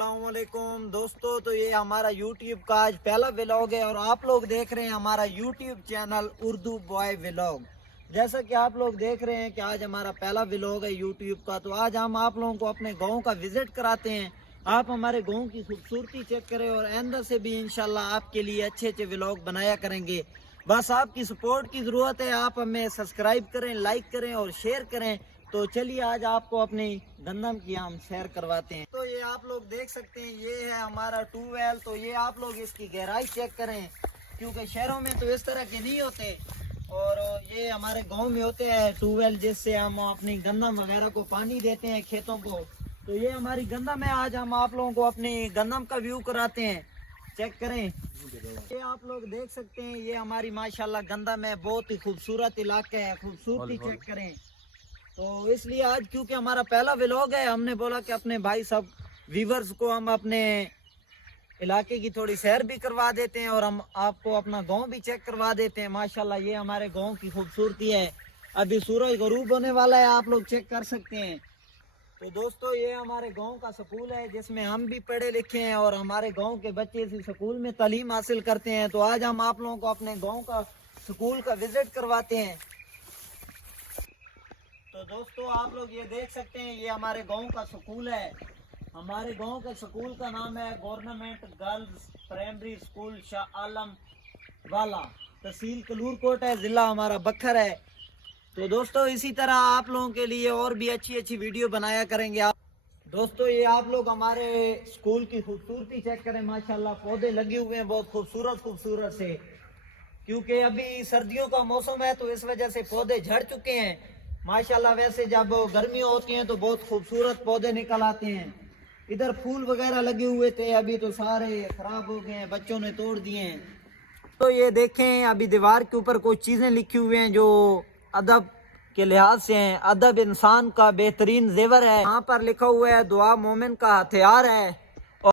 अस्सलाम वालेकुम दोस्तों। तो ये हमारा यूट्यूब का आज पहला व्लॉग है और आप लोग देख रहे हैं हमारा YouTube channel Urdu boy vlog. जैसा कि आप लोग देख रहे हैं कि आज हमारा पहला व्लॉग है यूट्यूब का, तो आज हम आप लोगों को अपने गांव का विजिट कराते हैं। आप हमारे गांव की खूबसूरती चेक करें और आइंदा से भी इंशाल्लाह आपके लिए अच्छे अच्छे व्लॉग बनाया करेंगे। बस आपकी सपोर्ट की ज़रूरत है। आप हमें सब्सक्राइब करें, लाइक करें और शेयर करें। तो चलिए आज आपको अपनी गंदम की हम सैर करवाते हैं। तो ये आप लोग देख सकते हैं, ये है हमारा ट्यूबवेल। तो ये आप लोग इसकी गहराई चेक करें, क्योंकि शहरों में तो इस तरह के नहीं होते और ये हमारे गांव में होते हैं ट्यूबवेल, जिससे हम अपनी गंदम वगैरह को पानी देते हैं खेतों को। तो ये हमारी गंदम है। आज हम आप लोगों को अपनी गंदम का व्यू कराते हैं, चेक करें। ये आप लोग देख सकते हैं, ये हमारी माशाल्लाह गंदम है। बहुत ही खूबसूरत इलाका है, खूबसूरती चेक करें। तो इसलिए आज क्योंकि हमारा पहला व्लॉग है, हमने बोला कि अपने भाई सब व्यूवर्स को हम अपने इलाके की थोड़ी सैर भी करवा देते हैं और हम आपको अपना गांव भी चेक करवा देते हैं। माशाल्लाह ये हमारे गांव की खूबसूरती है। अभी सूरज गरूब होने वाला है, आप लोग चेक कर सकते हैं। तो दोस्तों ये हमारे गांव का स्कूल है, जिसमें हम भी पढ़े लिखे हैं और हमारे गांव के बच्चे इस स्कूल में तालीम हासिल करते हैं। तो आज हम आप लोगों को अपने गांव का स्कूल का विजिट करवाते हैं। तो दोस्तों आप लोग ये देख सकते हैं, ये हमारे गांव का स्कूल है। हमारे गांव के स्कूल का नाम है government girls primary school Shah Alam वाला, तहसील कलूरकोट है, जिला हमारा बखर है। तो दोस्तों इसी तरह आप लोगों के लिए और भी अच्छी अच्छी वीडियो बनाया करेंगे। आप दोस्तों ये आप लोग हमारे स्कूल की खूबसूरती चेक करें। माशाल्लाह पौधे लगे हुए हैं बहुत खूबसूरत खूबसूरत से, क्योंकि अभी सर्दियों का मौसम है तो इस वजह से पौधे झड़ चुके हैं। माशाल्लाह वैसे जब गर्मियाँ होती हैं तो बहुत खूबसूरत पौधे निकल आते हैं। इधर फूल वगैरह लगे हुए थे, अभी तो सारे खराब हो गए हैं, बच्चों ने तोड़ दिए हैं। तो ये देखें, अभी दीवार के ऊपर कुछ चीजें लिखी हुई हैं जो अदब के लिहाज से हैं। अदब इंसान का बेहतरीन जेवर है। यहाँ पर लिखा हुआ है दुआ मोमिन का हथियार है।